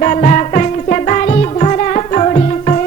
বেলা কাঞ্চা বাড়ি ধরা পড়িছে।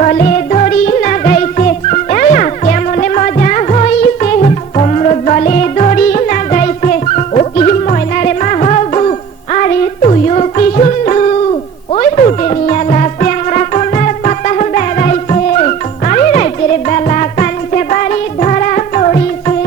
বলে দড়ি না গাইছে এলা কেমন মজা হইছে, অমরত বলে দড়ি না গাইছে। ও কি ময়নারে মাহবু আরে তুইও কি শুনলু, ওই দুটে নিয়ালা চ্যাংরা কোনার কথা বেড়াইছে, আরে রাইতের বেলা কাঞ্চা বাড়ি ধরা পড়িছে।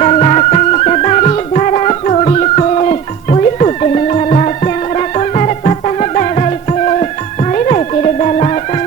বেলা কাঞ্চা বাড়ি ধরা পড়িছে, ওই ফুটে নিয়ালা চ্যাংরা কোনার কথা বেড়াইছে, আরে রাইতের বেলা।